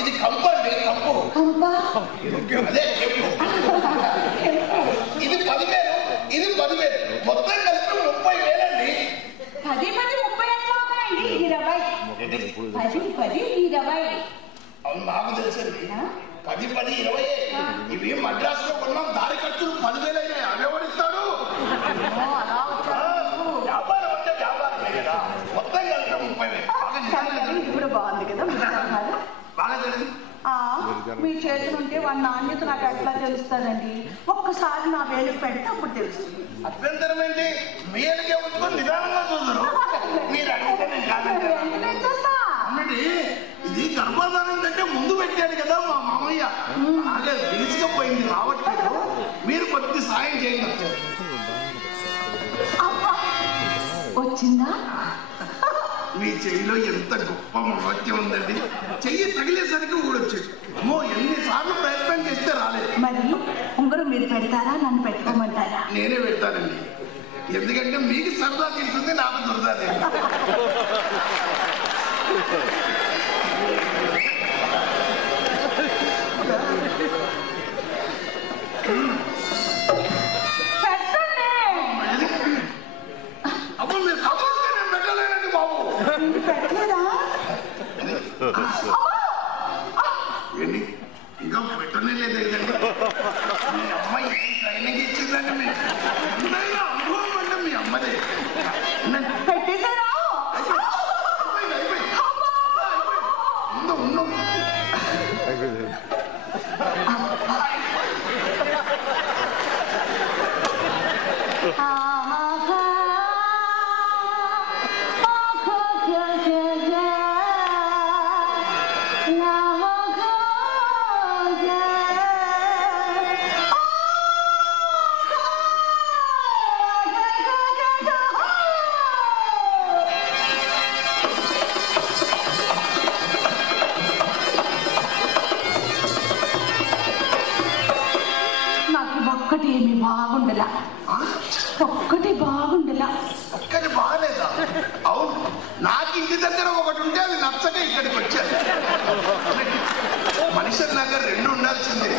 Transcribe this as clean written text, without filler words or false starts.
ఇది కంపు అండి, కంపు. అదే చెప్పు. ఇది 10,000, ఇది 10,000, మొత్తం కలిపి 30,000 అండి. 10 10 30 ఎట్లా అవుతాయండి? 20. 10 10 20. అవును, నాకు తెలుసండి. 10 10 20. ఇవి మద్రాసులో కొన్నాం, దారి ఖర్చులు 10,000 అయినాయి. అవే ఓడిస్తాడు. వ్యాపారం అంటే వ్యాపారమే కదా, మొత్తం కలిపి 30,000. ఇప్పుడు బాగుంది కదా బాగా తెలియదు. మీ చేతులు ఉంటే వాళ్ళ నాణ్యత నాకు ఎట్లా తెలుస్తుందండి? ఒక్కసారి నా వేలు పెడితే అప్పుడు తెలుస్తుంది. అభ్యంతరం ఏంటి? మీ ఎలుగే ఉంచుకొని నిదానంగా చూద్దరు. మీరు అడిగితే నేను కాదండి. ఇది గర్భధానం కంటే ముందు పెట్టాడు కదా మా మామయ్య, అదే పిలిచికపోయింది రావట్లేదు. మీరు కొద్ది సాయం చేయండి. వచ్చిందా? మీ చెయ్యిలో ఎంత గొప్ప మహత్యం ఉందండి. చెయ్యి తగిలేసరికి ఊడొచ్చేది. ఎన్నిసార్లు ప్రయత్నం చేస్తే రాలేదు. మరి ఉంగరం మీరు పెడతారా, నన్ను పెట్టుకోమంటారా? నేనే పెడతానండి. ఎందుకంటే మీకు సరదా తీరుతుంది, నాకు సరదా తీరుతుంది. అప్పుడు మీరు కబుర్స్తే నేను పెట్టలేనండి బాబు. పెట్టలేదా? ఏంటి ఇంకా పెట్టనే లేదు? మీ అమ్మాయి ట్రైనింగ్ ఇచ్చిందండి. మీకు అనుభవం అంటే మీ అమ్మదే. పెట్టేశారా? ఉన్నాం. ఒక్కటి ఏమి బాగుండలా. ఒక్కటి బాగుండలా. ఒక్కటి బాగలేదా? అవును, నాకు ఇంటి దగ్గర ఒకటి ఉంటే అది నచ్చక ఇక్కడికి వచ్చాను. మనిషి నగర్ 2 ఉండాల్సిందే.